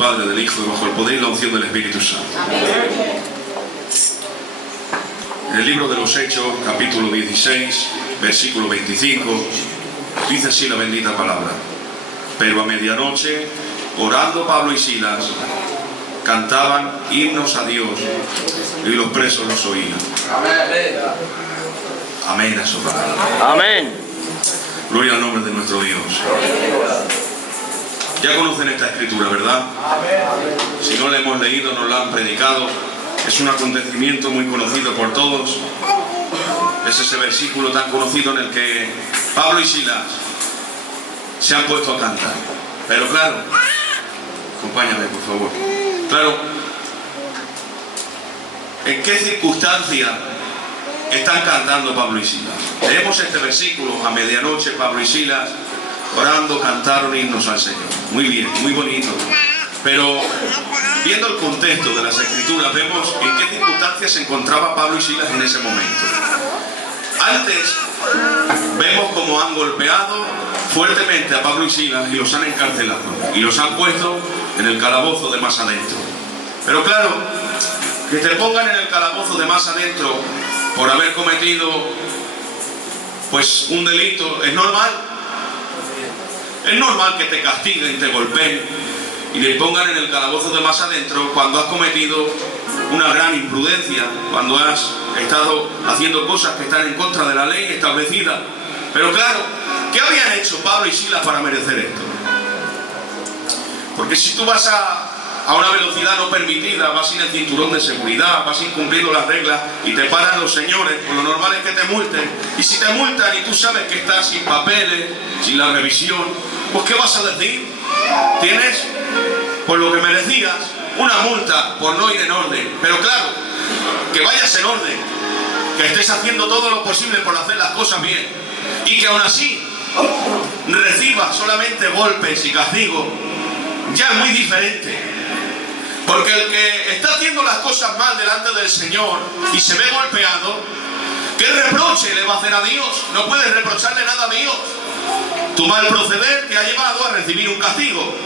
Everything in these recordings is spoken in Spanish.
Padre, del Hijo y bajo el poder y la unción del Espíritu Santo. En el libro de los Hechos, capítulo 16, versículo 25, dice así la bendita palabra: pero a medianoche, orando Pablo y Silas, cantaban himnos a Dios y los presos los oían. Amén a su palabra. Amén. Gloria al nombre de nuestro Dios. Ya conocen esta escritura, ¿verdad? Si no la hemos leído, nos la han predicado. Es un acontecimiento muy conocido por todos. Es ese versículo tan conocido en el que Pablo y Silas se han puesto a cantar. Pero claro, acompáñame por favor. Claro, ¿en qué circunstancia están cantando Pablo y Silas? Leemos este versículo: a medianoche Pablo y Silas, orando, cantaron himnos al Señor. Muy bien, muy bonito. Pero viendo el contexto de las escrituras, vemos en qué circunstancias se encontraba Pablo y Silas en ese momento. Antes vemos cómo han golpeado fuertemente a Pablo y Silas y los han encarcelado y los han puesto en el calabozo de más adentro. Pero claro, que te pongan en el calabozo de más adentro por haber cometido pues un delito es normal. Es normal que te castiguen, te golpeen y te pongan en el calabozo de más adentro cuando has cometido una gran imprudencia, cuando has estado haciendo cosas que están en contra de la ley establecida. Pero claro, ¿qué habían hecho Pablo y Silas para merecer esto? Porque si tú vas a una velocidad no permitida, vas sin el cinturón de seguridad, vas incumpliendo las reglas y te paran los señores, pues lo normal es que te multen. Y si te multan y tú sabes que estás sin papeles, sin la revisión, pues ¿qué vas a decir? Tienes, por lo que merecías, una multa por no ir en orden. Pero claro, que vayas en orden, que estés haciendo todo lo posible por hacer las cosas bien y que aún así recibas solamente golpes y castigo, ya es muy diferente. Porque el que está haciendo las cosas mal delante del Señor y se ve golpeado, ¿qué reproche le va a hacer a Dios? No puedes reprocharle nada a Dios. Tu mal proceder te ha llevado a recibir un castigo.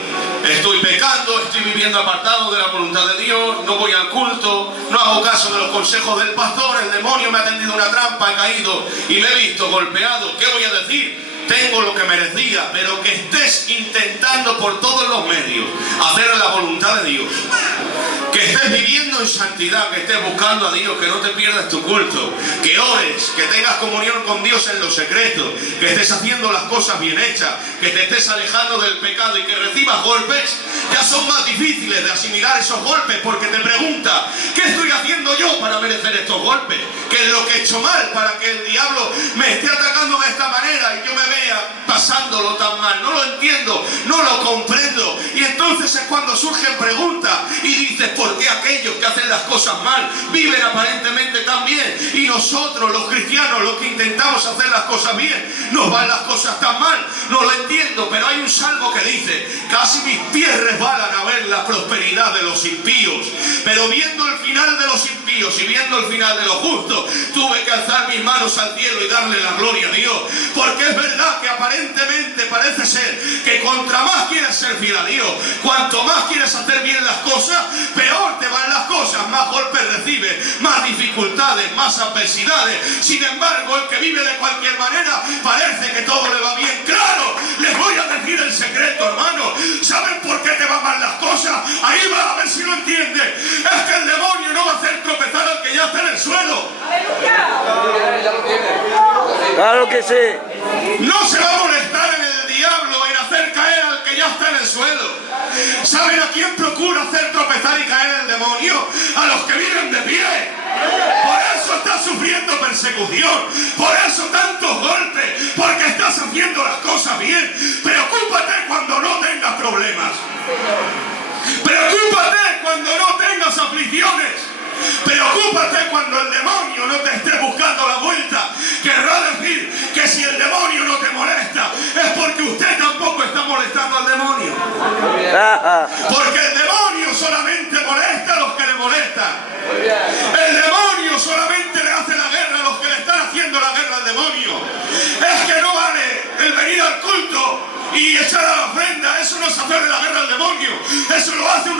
Estoy pecando, estoy viviendo apartado de la voluntad de Dios, no voy al culto, no hago caso de los consejos del pastor, el demonio me ha tendido una trampa, he caído y me he visto golpeado. ¿Qué voy a decir? Tengo lo que merecía. Pero que estés intentando por todos los medios hacer la voluntad de Dios, que estés viviendo en santidad, que estés buscando a Dios, que no te pierdas tu culto, que ores, que tengas comunión con Dios en lo secreto, que estés haciendo las cosas bien hechas, que te estés alejando del pecado y que recibas golpes, ya son más difíciles de asimilar esos golpes, porque te preguntas: ¿qué estoy haciendo yo para merecer estos golpes? ¿Qué es lo que he hecho mal para que el diablo me esté atacando de esta manera y yo me vea pasándolo tan mal? No lo entiendo, no lo comprendo. Y entonces es cuando surgen preguntas y dices: ¿por qué aquellos que hacen las cosas mal viven aparentemente tan bien? Y nosotros, los cristianos, los que intentamos hacer las cosas bien, nos van las cosas tan mal. No lo entiendo, pero hay un salmo que dice: casi mis pies resbalan a ver la prosperidad de los impíos, pero viendo el final de los impíos y viendo el final de los justos, tuve que alzar mis manos al cielo y darle la gloria a Dios. Porque es verdad que aparentemente parece ser que contra más quieres ser fiel a Dios, cuanto más quieres hacer bien las cosas, peor te van las cosas, más golpes recibes, más dificultades, más adversidades. Sin embargo, el que vive de cualquier manera parece que todo le va bien. Claro, les voy a decir el secreto, hermano. ¿Saben por qué te van mal las cosas? Ahí va, a ver si lo entiendes. Es que el demonio no va a hacer tropezar al que ya está en el suelo. Claro que sí. No se va a molestar en el diablo en hacer caer al que ya está en el suelo. ¿Saben a quién procura hacer tropezar y caer el demonio? A los que viven de pie. Por eso estás sufriendo persecución, por eso tantos golpes, porque estás haciendo las cosas bien. Preocúpate cuando no tengas problemas. Preocúpate cuando no tengas aflicciones. Preocúpate cuando el demonio no te esté buscando la vuelta. Querrá decir que si el demonio no te molesta, es porque usted tampoco está molestando al demonio. Porque el demonio solamente molesta a los que le molestan. El demonio solamente le hace la guerra a los que le están haciendo la guerra al demonio. Es que no vale el venir al culto y echar a la ofrenda. Eso no es hacerle la guerra al demonio. Eso lo hace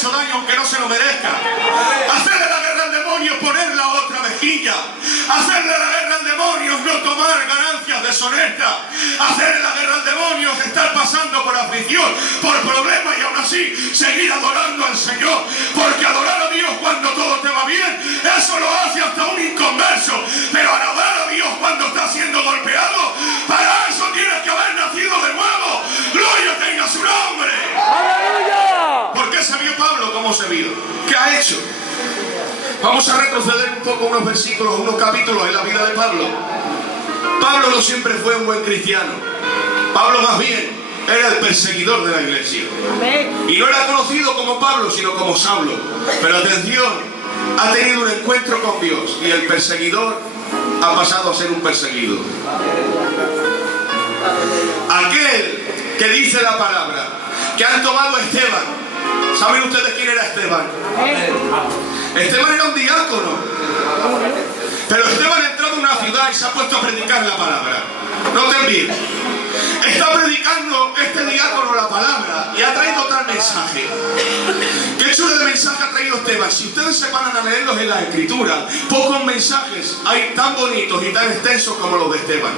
hecho daño aunque no se lo merezca. Hacerle la guerra al demonio, poner la otra mejilla. Hacerle la guerra al demonio, no tomar ganancias deshonestas. Hacerle la guerra al demonio, estar pasando por aflicción, por problemas y aún así seguir adorando al Señor. Porque adorar a Dios cuando todo te va bien, eso lo hace hasta un inconverso. Pero adorar a Dios cuando estás siendo golpeado, para eso tienes que haber nacido de nuevo. Gloria tenga su nombre. ¡Aleluya! ¿Por qué se vio Pablo como se vio? ¿Qué ha hecho? Vamos a retroceder un poco unos versículos, unos capítulos en la vida de Pablo. Pablo no siempre fue un buen cristiano. Pablo más bien era el perseguidor de la iglesia. Y no era conocido como Pablo, sino como Saulo. Pero atención, ha tenido un encuentro con Dios y el perseguidor ha pasado a ser un perseguido. Aquel que dice la palabra, que han tomado a Esteban. ¿Saben ustedes quién era Esteban? Esteban era un diácono. Pero Esteban ha entrado en una ciudad y se ha puesto a predicar la palabra. Noten bien. Está predicando este diácono la palabra y ha traído otro mensaje. ¿Qué chulo de mensaje ha traído Esteban? Si ustedes se van a leerlos en la escritura, pocos mensajes hay tan bonitos y tan extensos como los de Esteban.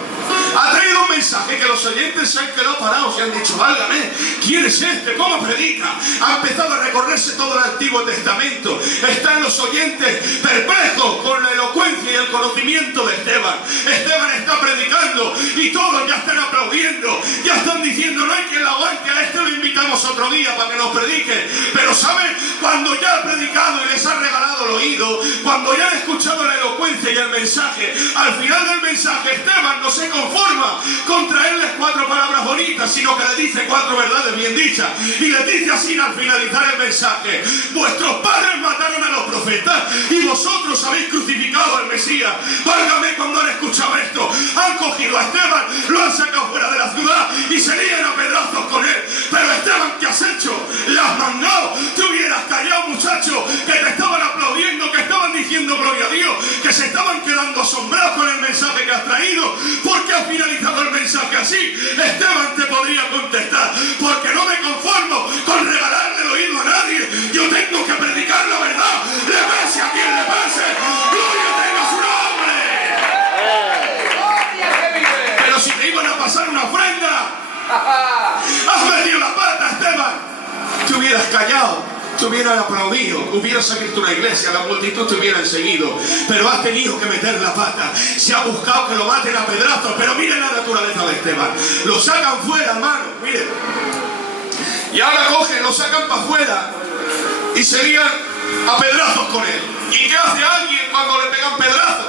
Ha traído un mensaje que los oyentes se han quedado parados y han dicho, válgame, ¿quién es este? ¿Cómo predica? Ha empezado a recorrerse todo el Antiguo Testamento. Están los oyentes perplejos con la elocuencia y el conocimiento de Esteban. Esteban está predicando y todos ya están aplaudiendo, ya están diciendo, no hay quien la aguante, a este lo invitamos otro día para que nos predique. Pero ¿saben? Cuando ya ha predicado y les ha regalado el oído, cuando ya han escuchado la elocuencia y el mensaje, al final del mensaje Esteban no se conforma con traerles 4 palabras bonitas, sino que le dice 4 verdades bien dichas y les dice así al finalizar el mensaje: vuestros padres mataron a los profetas y vosotros habéis crucificado al Mesías. Válgame, cuando han escuchado esto, han cogido a Esteban, lo han sacado fuera de la ciudad y se lían a pedazos con él. Pero Esteban, ¿qué has hecho? ¡La has mandado! Te hubieras callado, muchacho, que te estaban aplaudiendo, que estaban diciendo gloria a Dios, que se estaban quedando asombrados con el mensaje que has traído. Porque ha finalizado el mensaje así. Esteban te podría contestar: porque no me conformo con regalarle el oído a nadie, yo tengo que predicar la verdad, le pese a quien le pese. ¡Gloria tenga su nombre! Pero si te iban a pasar una ofrenda, has metido la pata, Esteban. Te hubieras callado, te hubieran aplaudido, hubieras abierto una iglesia, la multitud te hubieran seguido. Pero has tenido que meter la pata. Se ha buscado que lo maten a pedrazos. Pero miren la naturaleza de Esteban. Lo sacan fuera, hermano, miren. Y ahora cogen, lo sacan para afuera y se lían a pedrazos con él. ¿Y qué hace alguien cuando le pegan pedrazos?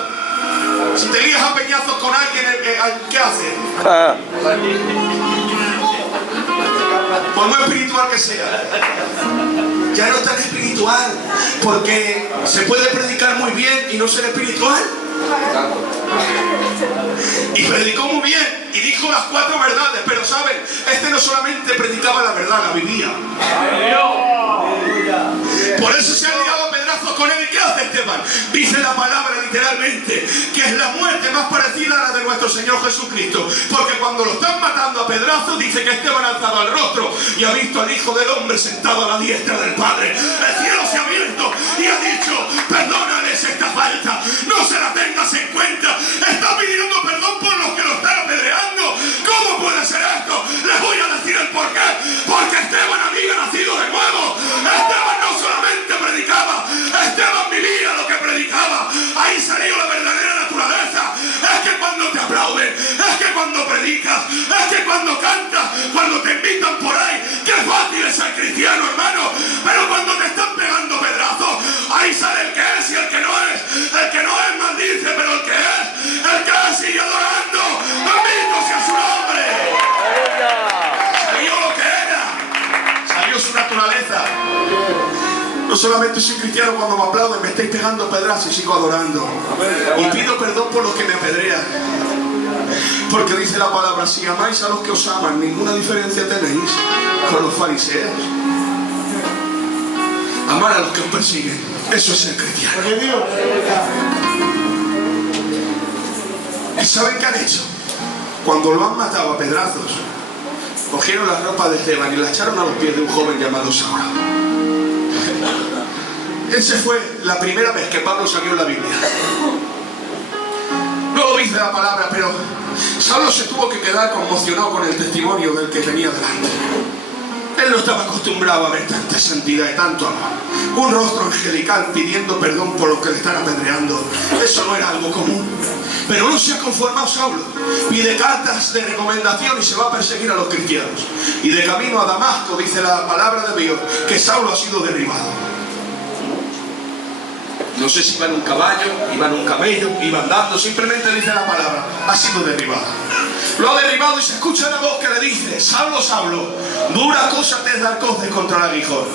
Si te lías a peñazos con alguien, ¿qué hace? Por muy espiritual que sea, ya no es tan espiritual, porque se puede predicar muy bien y no ser espiritual. Y predicó muy bien y dijo las 4 verdades, pero saben, este no solamente predicaba la verdad, la vivía. Por eso se han liado a pedrazos con él. ¿Y qué hace Esteban? Dice la palabra literalmente que es la muerte más parecida a la de nuestro Señor Jesucristo, porque cuando lo están matando a pedrazos, dice que Esteban ha alzado el rostro y ha visto al Hijo del Hombre sentado a la diestra del Padre. El cielo se ha abierto y ha dicho: perdónales esta falta, no se la tengas en cuenta. Está pidiendo perdón por los que lo están apedreando. ¿Cómo puede ser esto? Les voy a decir el porqué. Porque Esteban había nacido de nuevo. Esteban no solamente predicaba, Esteban vivía lo que predicaba. Ahí salió la verdadera naturaleza. Es que cuando te aplauden, es que cuando predicas, es que cuando cantas, cuando te invitan por ahí, qué fácil es ser cristiano, hermano. Pero cuando te están pegando pedrazos, ahí sale el que es y el que no es. El que no es maldice, pero el que es sigue adorando. Bendito sea su nombre. Salió lo que era, salió su naturaleza. No solamente soy cristiano cuando me aplauden, me estáis pegando pedrazos y sigo adorando. Y pido perdón por los que me apedrean. Porque dice la palabra: si amáis a los que os aman, ninguna diferencia tenéis con los fariseos. Amar a los que os persiguen, eso es ser cristiano. ¿Y saben qué han hecho? Cuando lo han matado a pedrazos, cogieron la ropa de Esteban y la echaron a los pies de un joven llamado Saulo. Esa fue la primera vez que Pablo salió en la Biblia. No lo dice la palabra, pero Saulo se tuvo que quedar conmocionado con el testimonio del que tenía delante. Él no estaba acostumbrado a ver tanta santidad y tanto amor. Un rostro angelical pidiendo perdón por lo que le están apedreando. Eso no era algo común. Pero no se ha conformado Saulo. Pide cartas de recomendación y se va a perseguir a los cristianos. Y de camino a Damasco, dice la palabra de Dios, que Saulo ha sido derribado. No sé si iba en un caballo, iba en un camello, iba andando, simplemente dice la palabra, ha sido derribado. Lo ha derribado y se escucha la voz que le dice: Saulo, Saulo, dura cosa te es dar coces contra el aguijón.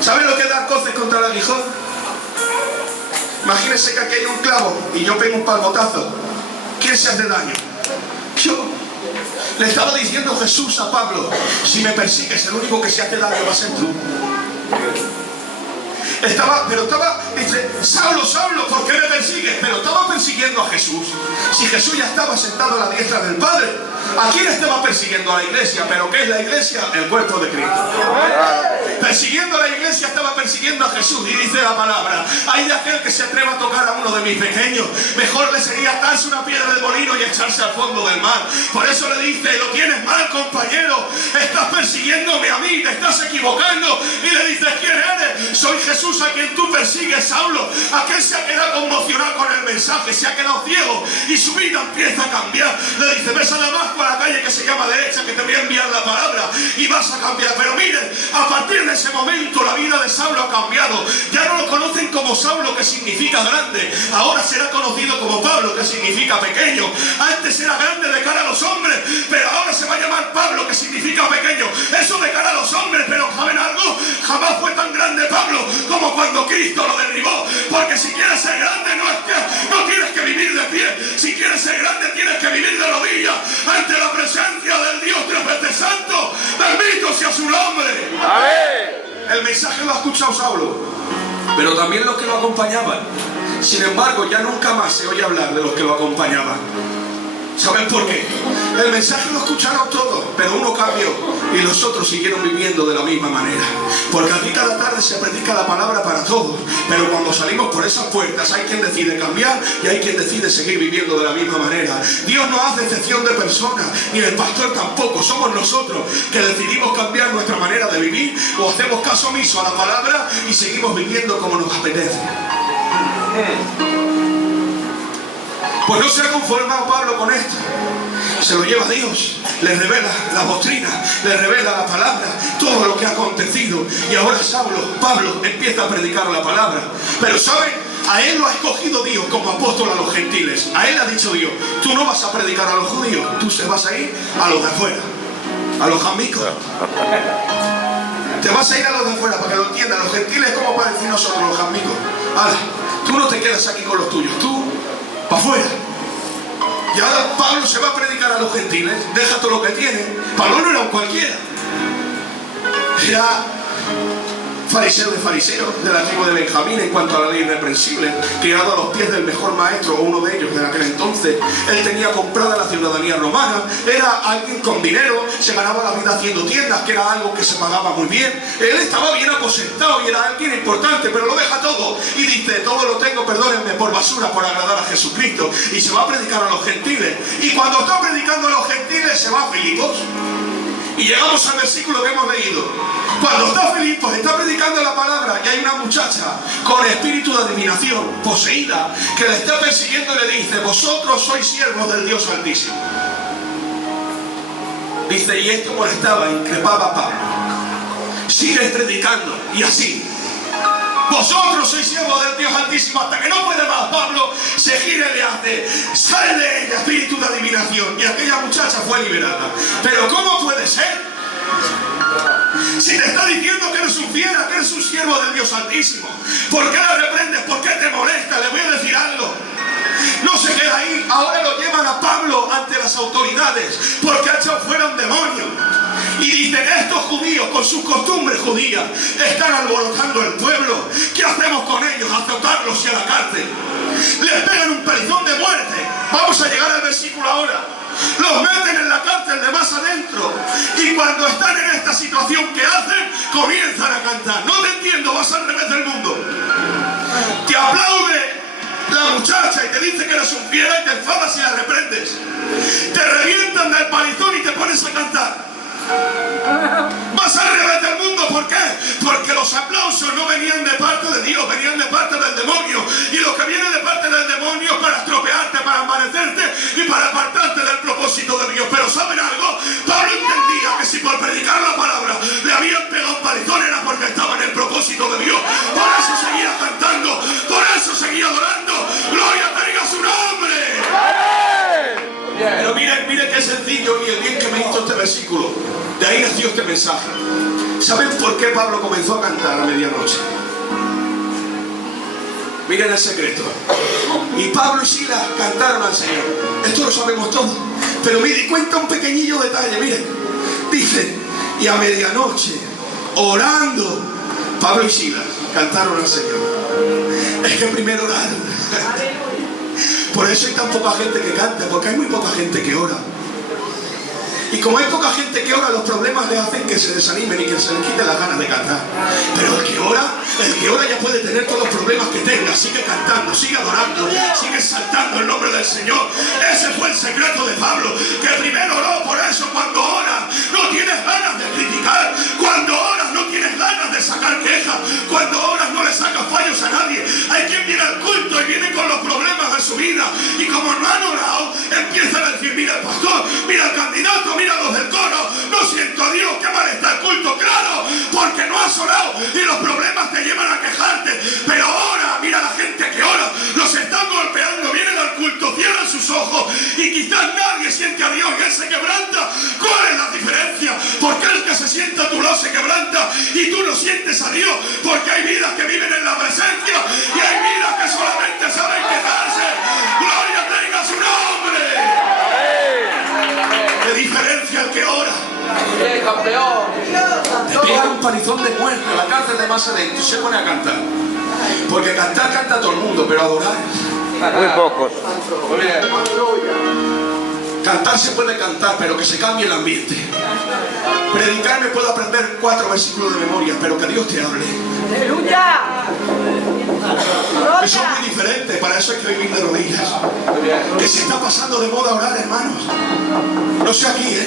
¿Saben lo que es dar coces contra el aguijón? Imagínense que aquí hay un clavo y yo pego un palmotazo. ¿Quién se hace daño? Yo. Le estaba diciendo Jesús a Pablo: si me persigues, el único que se hace daño va a ser tú. Dice: Saulo, Saulo, ¿por qué me persigues? Pero estaba persiguiendo a Jesús. Si Jesús ya estaba sentado a la diestra del Padre, ¿a quién estaba persiguiendo? A la iglesia. ¿Pero qué es la iglesia? El cuerpo de Cristo. Persiguiendo a la iglesia estaba persiguiendo a Jesús. Y dice la palabra: hay de aquel que se atreva a tocar a uno de mis pequeños, mejor le sería atarse una piedra de molino y echarse al fondo del mar. Por eso le dice: lo tienes mal, compañero, estás persiguiéndome a mí, te estás equivocando. Y le dice: ¿quién eres? Soy Jesús a quien tú persigues, Saulo. Aquel se ha quedado conmocionado con el mensaje, se ha quedado ciego y su vida empieza a cambiar. Le dice: ves a Damasco, a la calle que se llama derecha, que te voy a enviar la palabra y vas a cambiar. Pero miren, a partir de ese momento la vida de Saulo ha cambiado. Ya no lo conocen como Saulo, que significa grande. Ahora será conocido como Pablo, que significa pequeño. Antes era grande de cara a los hombres, pero ahora se va a llamar Pablo, que significa pequeño. Eso de cara a los hombres, pero ¿saben algo? Jamás fue tan grande Pablo como cuando Cristo lo derribó. Porque si quieres ser grande, no tienes que vivir de pie. Si quieres ser grande, tienes que vivir de rodillas ante la presencia del Dios tres veces santo. Bendito sea su nombre. Amén. El mensaje lo ha escuchado Saulo, pero también los que lo acompañaban. Sin embargo, ya nunca más se oye hablar de los que lo acompañaban. ¿Saben por qué? El mensaje lo escucharon todos, pero uno cambió y los otros siguieron viviendo de la misma manera. Porque aquí cada tarde se predica la palabra para todos, pero cuando salimos por esas puertas hay quien decide cambiar y hay quien decide seguir viviendo de la misma manera. Dios no hace excepción de personas, ni el pastor tampoco. Somos nosotros que decidimos cambiar nuestra manera de vivir, o hacemos caso omiso a la palabra y seguimos viviendo como nos apetece. Pues no se ha conformado Pablo con esto. Se lo lleva a Dios, le revela la doctrina, le revela la palabra, todo lo que ha acontecido. Y ahora Pablo empieza a predicar la palabra. Pero ¿saben? A él lo ha escogido Dios como apóstol a los gentiles. A él ha dicho Dios: tú no vas a predicar a los judíos, tú se vas a ir a los de afuera, a los jamicos. Te vas a ir a los de afuera, para que lo entiendan. Los gentiles, como para decir nosotros, los jamicos. Ahora, tú no te quedas aquí con los tuyos, tú para afuera. Y ahora Pablo se va a predicar a los gentiles. Deja todo lo que tiene. Pablo no era un cualquiera. Era fariseo de fariseos, de la tribu de Benjamín en cuanto a la ley irreprensible, criado a los pies del mejor maestro, o uno de ellos de aquel entonces. Él tenía comprada la ciudadanía romana, era alguien con dinero, se ganaba la vida haciendo tiendas, que era algo que se pagaba muy bien. Él estaba bien aposentado y era alguien importante, pero lo deja todo y dice: todo lo tengo, perdónenme, por basura, por agradar a Jesucristo. Y se va a predicar a los gentiles. Y cuando está predicando a los gentiles, se va a Filipos. Y llegamos al versículo que hemos leído. Cuando está Filipos, está predicando la palabra, y hay una muchacha con espíritu de adivinación, poseída, que le está persiguiendo y le dice: vosotros sois siervos del Dios Altísimo. Dice, y esto molestaba, increpaba a Pablo. Sigue predicando, y así: vosotros sois siervos del Dios Altísimo. Hasta que no puede más, Pablo se gira y le hace: sale de ella espíritu de adivinación. Y aquella muchacha fue liberada. Pero ¿cómo puede ser? Si te está diciendo que eres un fiera, que eres un siervo del Dios Altísimo, ¿por qué la reprendes? ¿Por qué te molesta? Le voy a decir algo. No se queda ahí. Ahora lo llevan a Pablo ante las autoridades, porque ha echado fuera un demonio. Y dicen: estos judíos, con sus costumbres judías, están alborotando el pueblo. ¿Qué hacemos con ellos? Azotarlos y a la cárcel. Les pegan un palizón de muerte. Vamos a llegar al versículo ahora. los meten en la cárcel de más adentro. Y cuando están en esta situación, ¿qué hacen? Comienzan a cantar. No te entiendo, vas al revés del mundo. Te aplaude la muchacha y te dice que eres un fiel y te enfadas y la reprendes. Te revientan del palizón y te pones a cantar. Vas al revés del mundo, ¿por qué? Porque los aplausos no venían de parte de Dios, venían de parte del demonio. Y lo que viene de parte del demonio es para estropearte, para envanecerte y para apartarte del propósito de Dios. Pero ¿saben algo? Pablo entendía que si por predicar la palabra le habían pegado un palizón era porque estaba en el propósito de Dios. Por eso seguía cantando, por eso seguía adorando. ¡Gloria tenga su nombre! Pero mire qué sencillo y el bien que me hizo este versículo. De ahí nació este mensaje. ¿Saben por qué Pablo comenzó a cantar a medianoche? Miren el secreto. Y Pablo y Silas cantaron al Señor. Esto lo sabemos todos. Pero me di cuenta un pequeñillo detalle. Miren, dice, y a medianoche, orando, Pablo y Silas cantaron al Señor. Es que primero oraron. Por eso hay tan poca gente que canta, porque hay muy poca gente que ora. Y como hay poca gente que ora, los problemas le hacen que se desanimen y que se les quiten las ganas de cantar. Pero el que ora ya puede tener todos los problemas que tenga. Sigue cantando, sigue adorando, sigue exaltando el nombre del Señor. Ese fue el secreto de Pablo, que primero oró. Por eso cuando oras no tienes ganas de criticar. Cuando oras no tienes ganas de sacar quejas. Cuando oras no le sacas fallos a nadie. Hay quien viene al culto y viene con los problemas de su vida. Y como no han orado, empiezan a decir, mira el pastor, mira el candidato, mira los del coro, no siento a Dios, qué mal está el culto, claro, porque no has orado y los problemas te llevan a quejarte. Pero ora, mira la gente que ora, los están golpeando, vienen al culto, cierran sus ojos y quizás nadie siente a Dios y Él se quebranta. ¿Cuál es la diferencia? Porque el que se sienta a tu lado se quebranta y tú no sientes a Dios, porque hay vidas que viven en la presencia y hay vidas que solamente saben quejarse. ¡Gloria tenga su nombre! ¿Qué diferencia el que ora? ¡Bien, campeón! Te pega un palizón de muerte a la cárcel de más adentro y se pone a cantar. Porque cantar canta todo el mundo, pero adorar muy pocos. Muy bien. Cantar se puede cantar, pero que se cambie el ambiente. Predicar me puedo aprender 4 versículos de memoria, pero que Dios te hable. ¡Aleluya! Que son muy diferentes, para eso hay que vivir de rodillas. Que se está pasando de moda orar, hermanos. No sé aquí,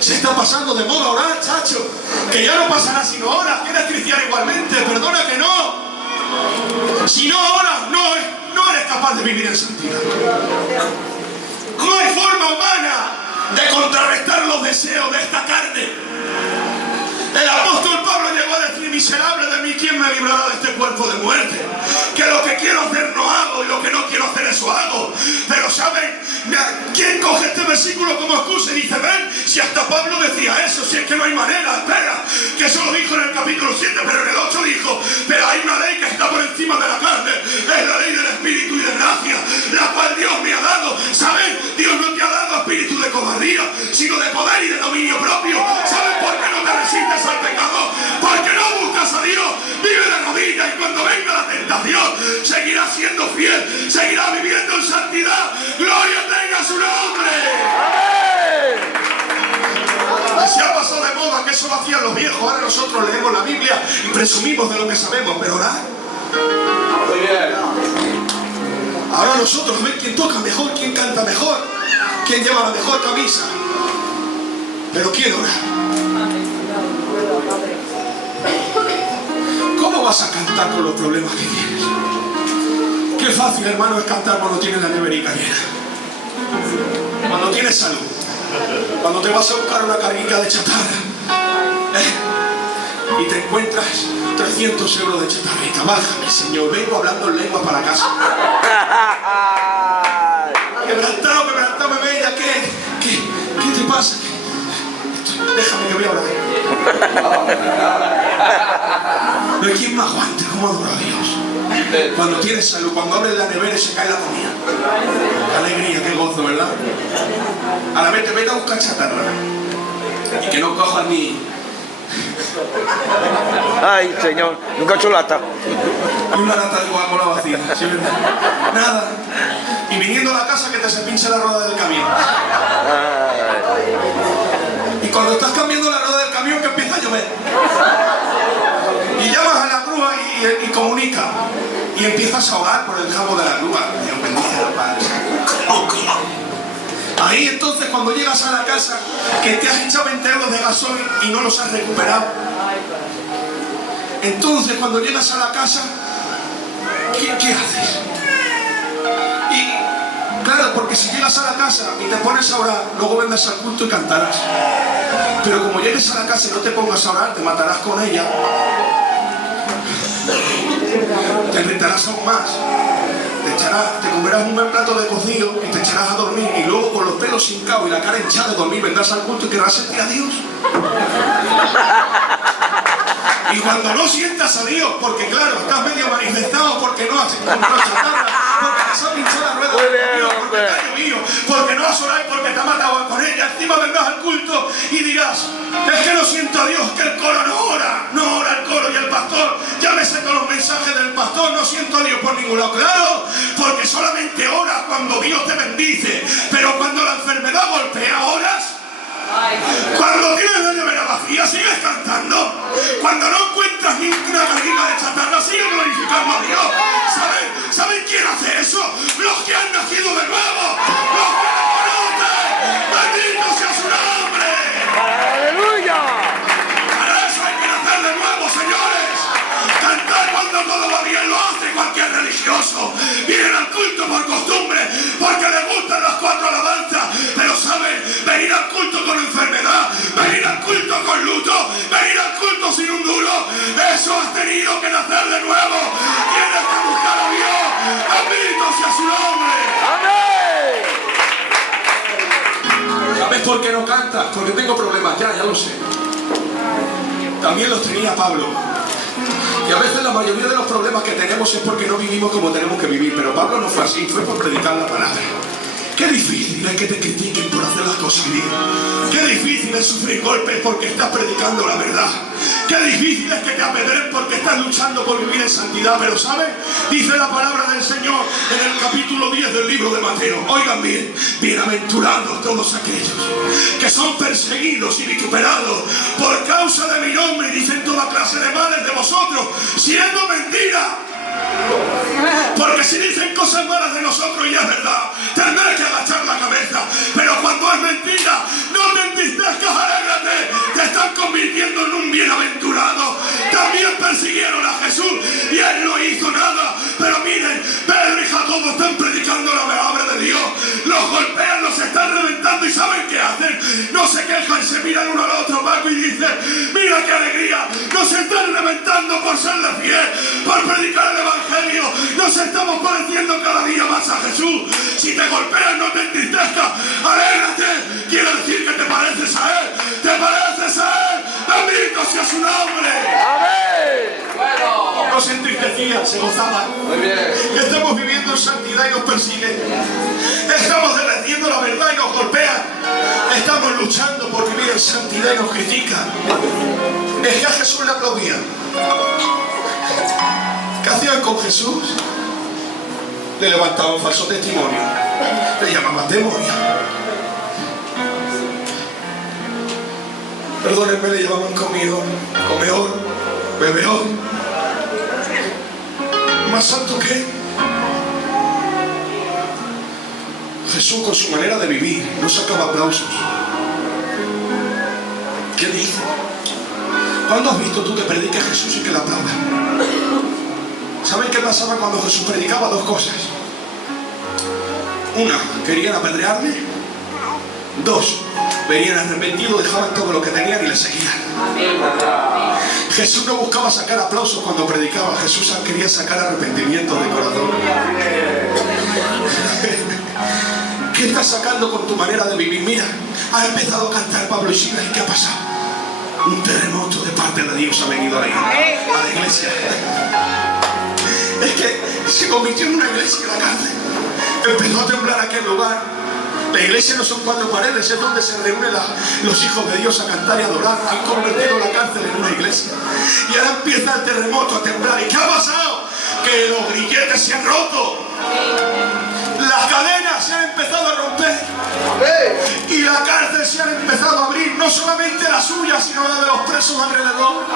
se está pasando de moda orar, chacho. Que ya no pasará si no oras. Quieres cristiano igualmente, perdona que no. Si no oras, no eres capaz de vivir en santidad. No hay forma humana de contrarrestar los deseos de esta carne. El apóstol Pablo llegó a decir, miserable de mí, ¿quién me librará de este cuerpo de muerte? Que lo que quiero hacer no hago y lo que no quiero hacer eso hago. Pero ¿saben? ¿Quién coge este versículo como excusa y dice, ven, si hasta Pablo decía eso, si es que no hay manera, espera, que eso lo dijo en el capítulo 7, pero en el 8 dijo, pero hay una ley que está por encima de la carne, es la ley del espíritu y de gracia, la cual Dios me ha dado. ¿Saben? Dios no te ha dado espíritu de cobardía, sino de poder y de dominio propio. ¿Saben por qué no te resistes al pecado? Porque no buscas a Dios, vive de rodillas y cuando venga la tentación seguirás siendo fiel, seguirás viviendo en santidad. ¡Gloria tenga su nombre! Se ha pasado de moda, que eso lo hacían los viejos. Ahora nosotros leemos la Biblia y presumimos de lo que sabemos, pero orar. Muy bien. Ahora nosotros, a ver quién toca mejor, quién canta mejor, quién lleva la mejor camisa. Pero ¿quién ora? ¿Cómo vas a cantar con los problemas que tienes? Qué fácil, hermano, es cantar cuando tienes la neverica llena. Cuando tienes salud. Cuando te vas a buscar una carguita de chatarra. Y te encuentras 300 euros de chatarrita. Bájame, Señor, vengo hablando en lengua para casa. Quebrantado, bella, ¿qué te pasa? Déjame que voy a orar. No hay quien me aguante cómo adora a Dios. Cuando tienes salud, cuando abres la nevera y se cae la comida. Qué alegría, qué gozo, ¿verdad? A la vez te vete a buscar chatarra. Y que no cojas ni Ay, Señor, un cacholata. Y una lata de Coca-Cola vacía. ¿Sí? Nada. Y viniendo a la casa que te se pinche la rueda del camión. Y cuando estás cambiando la rueda del camión que empieza a llover. Y llamas a la grúa y comunica. Y empiezas a orar por el cabo de la grúa. Dios bendiga al Padre. Ahí entonces cuando llegas a la casa que te has echado 20 euros de gasoil y no los has recuperado. Entonces cuando llegas a la casa, ¿qué haces? Y claro, porque si llegas a la casa y te pones a orar, luego vendrás al culto y cantarás. Pero como llegues a la casa y no te pongas a orar, te matarás con ella. Te irritarás aún más. Te comerás un buen plato de cocido y te echarás a dormir, y luego con los pelos hincados y la cara hinchada de dormir vendrás al culto y querrás sentir a Dios. Y cuando no sientas a Dios, porque claro, estás medio manifestado porque no has encontrado chatarra, porque te has pinchado la rueda de Dios, porque te ha llovido, porque no has orado y porque te ha matado con ella, encima vendrás al culto y dirás, es que no siento a Dios, que el coro no ora el coro y el pastor, ya me sé todos los mensajes del pastor, no siento a Dios por ningún lado. Claro, porque solamente oras cuando Dios te bendice, pero cuando la enfermedad golpea, oras. Cuando tienes la nevera vacía, sigues cantando. Cuando no encuentras ni una gallina de chatarra, sigues glorificando a Dios. ¿Saben quién hace eso? Los que han nacido de nuevo, los que le conocen. Bendito sea su nombre. ¡Aleluya! Para eso hay que nacer de nuevo, señores. Cantar cuando todo va bien lo hace cualquier religioso. Vienen al culto por costumbre, porque les gustan las 4 alabanzas. Pero saben, venir al culto con enfermedad, venir al culto con luto, venir al culto sin un duro, eso has tenido que nacer de nuevo. Tienes que buscar a Dios. Bendito sea su nombre. ¡Amén! ¿Sabes por qué no cantas? Porque tengo problemas, ya lo sé. También los tenía Pablo. Y a veces la mayoría de los problemas que tenemos es porque no vivimos como tenemos que vivir. Pero Pablo no fue así, fue por predicar la palabra. Qué difícil es que te critiquen por hacer las cosas bien. Qué difícil es sufrir golpes porque estás predicando la verdad. Qué difícil es que te apedreen porque estás luchando por vivir en santidad. Pero ¿sabes? Dice la palabra del Señor en el capítulo 10 del libro de Mateo. Oigan bien, bienaventurados todos aquellos que son perseguidos y vituperados por causa de mi nombre y dicen toda clase de males de vosotros, siendo mentira. Porque si dicen cosas malas de nosotros y es verdad, tendré que agachar la cabeza. Pero cuando es mentira, no te entristezcas, alégrate. Te están convirtiendo en un bienaventurado. También persiguieron a Jesús y él no hizo nada. Pero miren, Pedro y Jacobo están predicando la palabra de Dios. Los golpean, los están reventando y ¿saben qué hacen? No se quejan, se miran uno al otro, Paco, y dicen, mira qué alegría, nos están reventando por serle fiel, por predicar el Evangelio, nos estamos pareciendo cada día más a Jesús. Si te golpean, no te entristezcas, alégrate, quiere decir que te pareces a Él, te pareces a Él, bendito sea su nombre. ¡Amén! No se entristecían, se gozaban. Muy bien. Estamos viviendo en santidad y nos persiguen. Estamos defendiendo la verdad y nos golpean. Estamos luchando por vivir en santidad y nos critican. Es que a Jesús le aplaudían. ¿Qué hacían con Jesús? Le levantaban falso testimonio. Le llamaban demonio. Perdónenme, le llamaban comidor, comeor, bebeor. ¿Más santo que él? Jesús, con su manera de vivir, no sacaba aplausos. ¿Qué dice? ¿Cuándo has visto tú que predique a Jesús y que le aplaudan? ¿Saben qué pasaba cuando Jesús predicaba? Dos cosas. Una, querían apedrearle. Dos, venían arrepentidos, dejaban todo lo que tenían y le seguían. Jesús no buscaba sacar aplausos cuando predicaba. Jesús quería sacar arrepentimiento de corazón. ¿Qué estás sacando con tu manera de vivir? Mira, ha empezado a cantar Pablo y Silas. ¿Y qué ha pasado? Un terremoto de parte de Dios ha venido a la iglesia. Es que se convirtió en una iglesia en la cárcel. Empezó a temblar aquel lugar. La iglesia no son 4 paredes, es donde se reúnen los hijos de Dios a cantar y adorar. Han convertido la cárcel en una iglesia. Y ahora empieza el terremoto a temblar. ¿Y qué ha pasado? Que los grilletes se han roto. Las cadenas se han empezado a romper. Y la cárcel se ha empezado a abrir. No solamente la suya, sino la de los presos alrededor.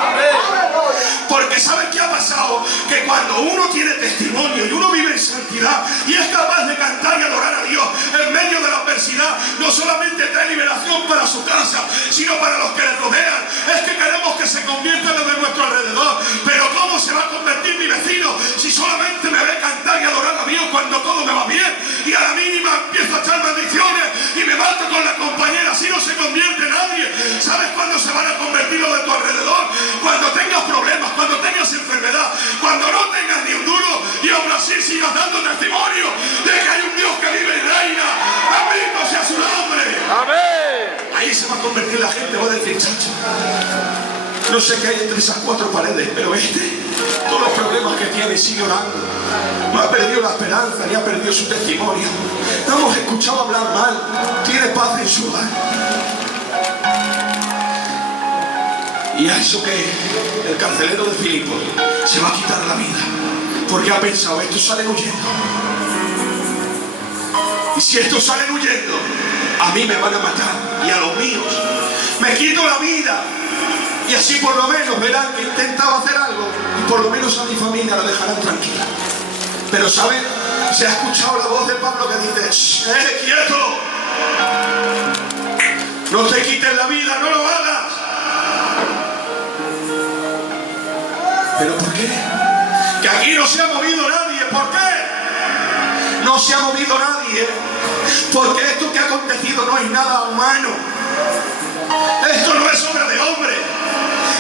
Porque ¿saben qué ha pasado? Que cuando uno tiene testimonio y uno vive en santidad y es capaz de cantar y adorar a Dios en medio de la adversidad, no solamente trae liberación para su casa, sino para los que le rodean. Es que queremos que se convierta en lo de nuestro alrededor. Pero ¿cómo se va a convertir mi vecino si solamente me ve cantar y adorar a Dios cuando todo me va bien? Y a la mínima empiezo a echar maldiciones y me mato con la compañera. Así no se convierte nadie. ¿Sabes cuándo se van a convertir los de tu alrededor? Cuando tengas problemas, cuando tengas enfermedad, cuando no tengas ni un duro y aún así sigas dando testimonio de que hay un Dios que vive y reina. Bendito sea su nombre. Amén. Ahí se va a convertir la gente. Va a decir, chacho, no sé qué hay entre esas 4 paredes, pero todos los problemas que tiene, sigue orando. No ha perdido la esperanza, ni ha perdido su testimonio. No hemos escuchado hablar mal. Tiene paz en su hogar. Y a eso que el carcelero de Filipos se va a quitar la vida. Porque ha pensado, estos salen huyendo. Y si estos salen huyendo, a mí me van a matar y a los míos. Me quito la vida. Y así por lo menos verán que he intentado hacer algo. Y por lo menos a mi familia la dejarán tranquila. Pero ¿saben? Se ha escuchado la voz de Pablo que dice, ¡quieto! No te quites la vida, no lo hagas. ¿Pero por qué? Que aquí no se ha movido nadie. ¿Por qué? No se ha movido nadie. Porque esto que ha acontecido no es nada humano. Esto no es obra de hombre.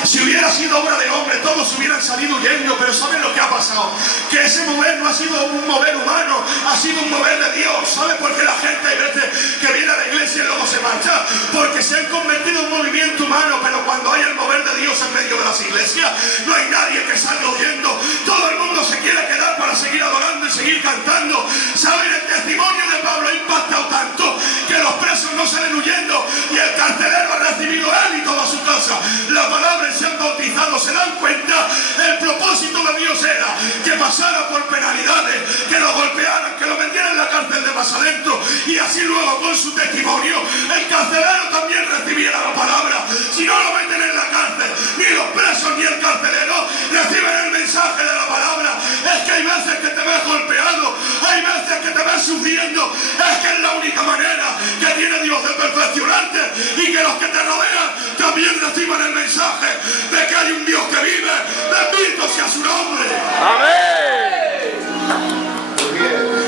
Si hubiera sido obra de hombre, todos hubieran salido huyendo. Pero ¿saben lo que ha pasado? Que ese mover no ha sido un mover humano, ha sido un mover de Dios. ¿Saben por qué la gente hay veces que viene a la iglesia y luego se marcha? Porque se han convertido en un movimiento humano. Pero cuando hay el mover de Dios en medio de las iglesias, no hay nadie que salga huyendo. Todo el mundo se quiere quedar para seguir adorando y seguir cantando. ¿Saben? El testimonio de Pablo ha impactado tanto que los presos no salen huyendo y el carcelero ha recibido él y toda su casa la palabra. Se han bautizado, se dan cuenta. El propósito de Dios era que pasara por penalidades, que lo golpearan, que lo metieran en la cárcel de más adentro, y así luego con su testimonio el carcelero también recibiera la palabra. Si no lo meten en la cárcel, ni los presos ni el carcelero reciben el mensaje de la palabra. Es que hay veces que te ves golpeado, hay veces que te ves sufriendo. Es que es la única manera que tiene Dios de perfeccionarte y que los que te rodean también reciban el mensaje de que hay un Dios que vive. Bendito sea su nombre. Amén.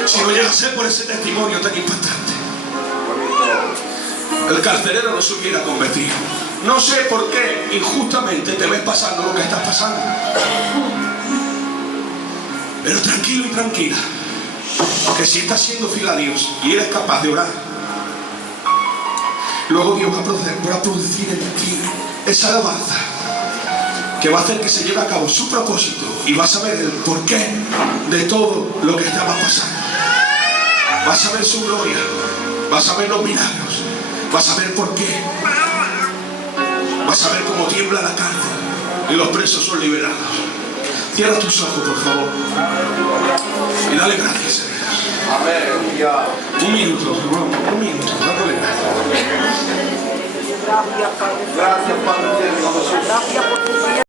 Si no llega a ser por ese testimonio tan impactante, el carcelero no se hubiera convertido. No sé por qué injustamente te ves pasando lo que estás pasando, pero tranquilo y tranquila, que si estás siendo fiel a Dios y eres capaz de orar, luego Dios va a producir en ti esa alabanza que va a hacer que se lleve a cabo su propósito, y vas a ver el porqué de todo lo que estaba pasando. Vas a ver su gloria, vas a ver los milagros, vas a ver por qué, vas a ver cómo tiembla la cárcel y los presos son liberados. Cierra tus ojos, por favor, y dale gracias a Dios. Un minuto, hermano, un minuto, dándole gracias. Gracias, Padre. Gracias, Padre.